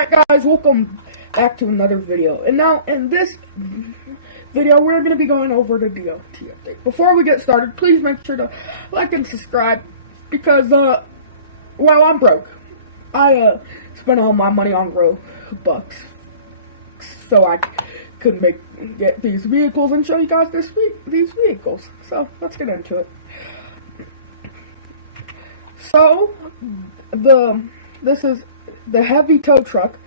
Alright guys, welcome back to another video. And now in this video we're going to be going over the DOT update. Before we get started, please make sure to like and subscribe because well, I'm broke. I spent all my money on Robux so I could get these vehicles and show you guys these vehicles. So let's get into it. So this is the heavy tow truck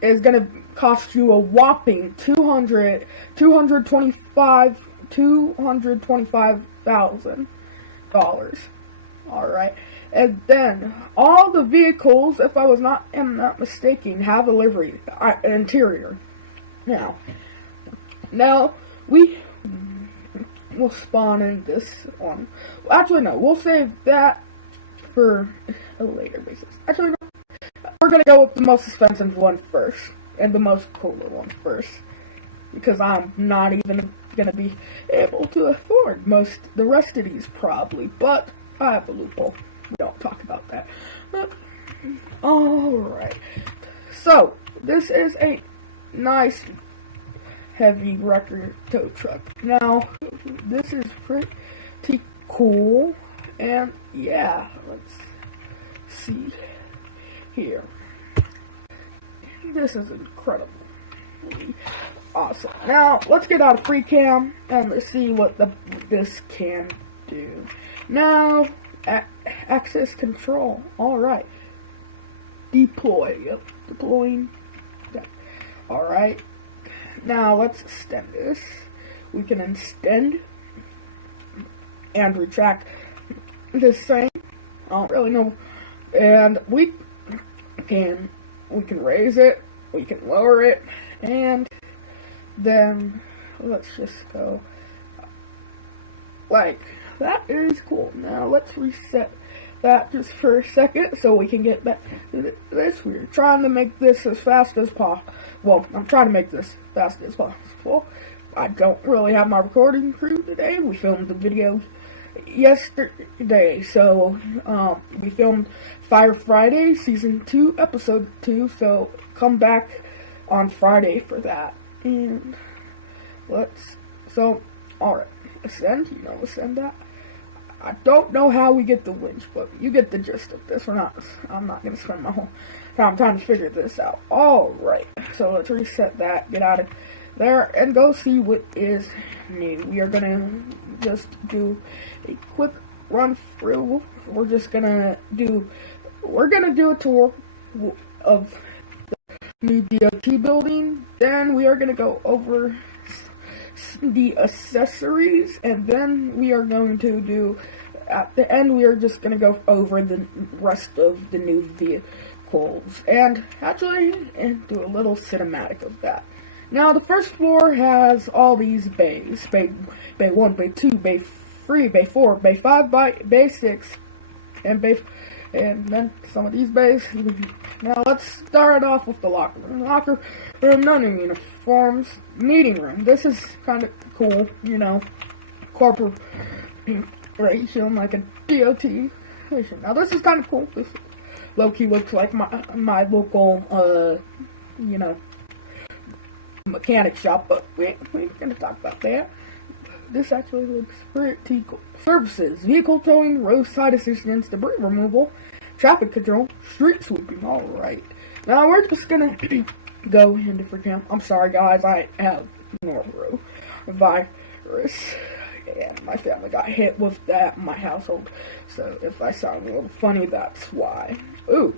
is gonna cost you a whopping $225,000. Alright. And then all the vehicles, if I am not mistaken, have a livery interior. Now we will spawn in this one. Actually no, we'll save that for a later basis. Actually no. We're gonna go with the most expensive one first, and the most cooler one first, because I'm not even gonna be able to afford the rest of these probably, but I have a loophole. We don't talk about that. Alright, so this is a nice heavy wrecker tow truck. Now, this is pretty cool, and yeah, let's see here. This is incredibly awesome. Now, let's get out of free cam and let's see what this can do. Now, access control. Alright. Deploy. Yep. Deploying. Alright. Now, let's extend this. We can extend and retract this thing. I don't really know. And we can raise it, we can lower it, and then let's just go like that. Is cool. Now let's reset that just for a second so we can get back to this. We're trying to make this as fast as possible. Well, I'm trying to make this fast as possible. I don't really have my recording crew today. We filmed the video yesterday, so we filmed Fire Friday Season 2 Episode 2, so come back on Friday for that. And alright, ascend, ascend that. I don't know how we get the winch, but you get the gist of this. I'm not gonna spend my whole time trying to figure this out. Alright, so let's reset that, get out of there, and go see what is new. We are gonna just do a quick run through. We're gonna do a tour of the new DOT building. Then we are gonna go over the accessories, and then we are going to do, at the end, we are just gonna go over the rest of the new vehicles and do a little cinematic of that. Now, the first floor has all these bays. Bay 1, Bay 2, Bay 3, Bay 4, Bay 5, Bay 6, and then some of these bays. Now, let's start off with the locker room. Locker room, none of uniforms. Meeting room. This is kind of cool, corporation, like a DOT station. Now, this is kind of cool. This low-key looks like my local, mechanic shop, but we ain't gonna talk about that. This actually looks pretty cool. Services: vehicle towing, roadside assistance, debris removal, traffic control, street sweeping. Alright. Now we're just gonna go into free cam. I'm sorry guys, I have norovirus, and my family got hit with that in my household. So if I sound a little funny, that's why. Ooh,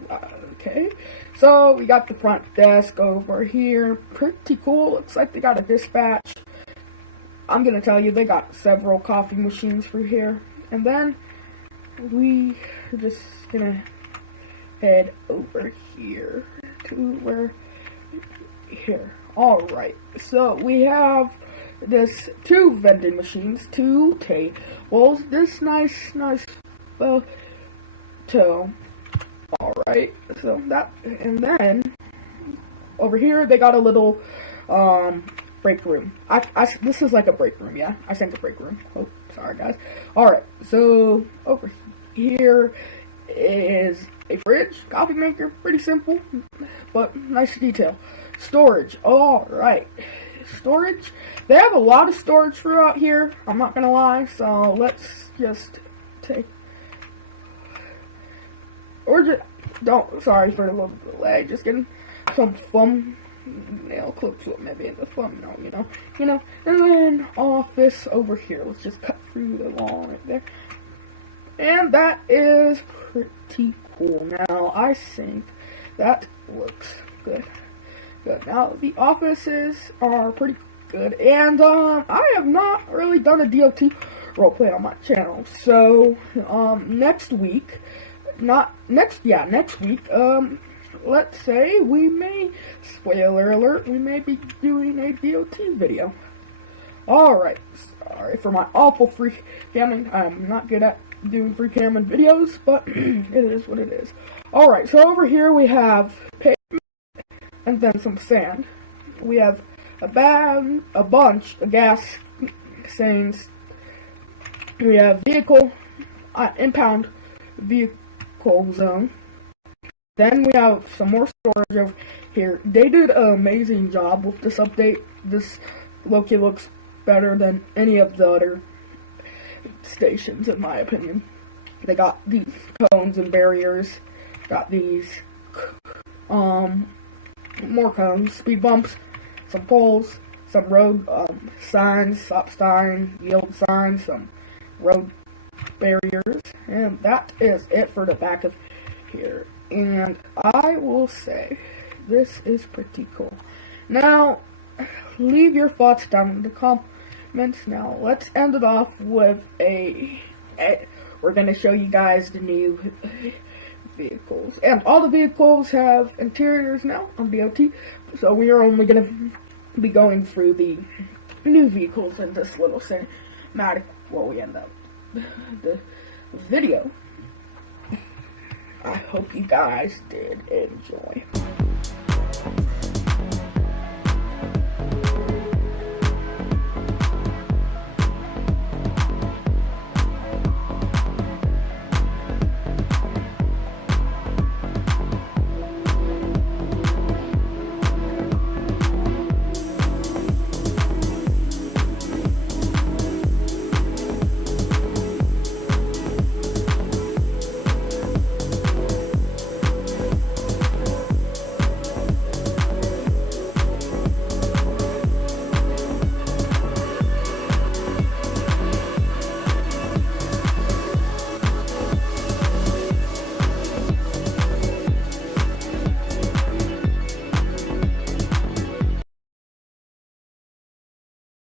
okay. So we got the front desk over here. Pretty cool. Looks like they got a dispatch. I'm gonna tell you, they got several coffee machines for here. And then we are just gonna head over here to where here. Alright. So we have this 2 vending machines, 2 tables, this nice toe. Alright, so that, and then over here they got a little break room. This is like a break room, yeah? I think a break room. Oh, sorry guys. Alright, so over here is a fridge, coffee maker, pretty simple, but nice detail. Storage, alright. Storage, they have a lot of storage throughout here, I'm not gonna lie, so let's just take, or just, sorry for the little delay, just getting some thumbnail clips with maybe in the thumbnail, you know, and then office over here, let's just cut through the wall right there, and that is pretty cool. Now, I think that looks good. Good. Now, the offices are pretty good, and I have not really done a DOT roleplay on my channel, so next week, let's say we may, spoiler alert, we may be doing a DOT video. Alright, sorry for my awful free camming. I'm not good at doing free camming videos, but it is what it is. Alright, so over here we have pavement and then some sand. We have a bunch of gas stains. We have vehicle, impound vehicle zone. Then we have some more storage over here. They did an amazing job with this update. This Loki looks better than any of the other stations, in my opinion. They got these cones and barriers. Got these more cones, speed bumps, some poles, some road signs, stop sign, yield signs, some road barriers, and that is it for the back of here. And I will say, this is pretty cool. Now, leave your thoughts down in the comments. Now, let's end it off with we're going to show you guys the new vehicles. And all the vehicles have interiors now on DOT, so we are only going to be going through the new vehicles in this little cinematic while we end up the video. I hope you guys did enjoy.